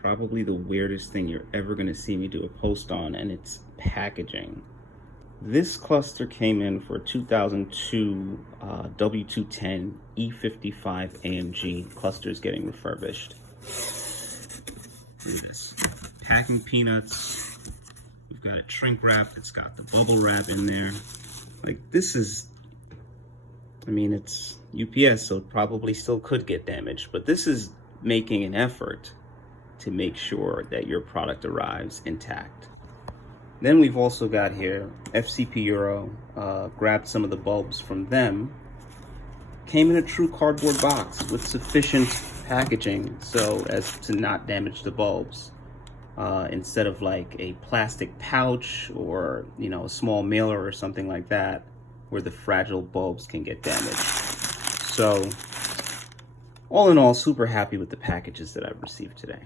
probably the weirdest thing you're ever going to see me do a post on, and it's packaging. This cluster came in for a 2002 W210 E55 AMG. Cluster is getting refurbished. Look at this. Packing peanuts. We've got a shrink wrap. It's got the bubble wrap in there. Like, this is, I mean, it's UPS, so it probably still could get damaged, but this is making an effort to make sure that your product arrives intact. Then we've also got here FCP Euro, grabbed some of the bulbs from them. Came in a true cardboard box with sufficient packaging so as to not damage the bulbs. Instead of like a plastic pouch or, you know, a small mailer or something like that where the fragile bulbs can get damaged. So all in all, super happy with the packages that I've received today.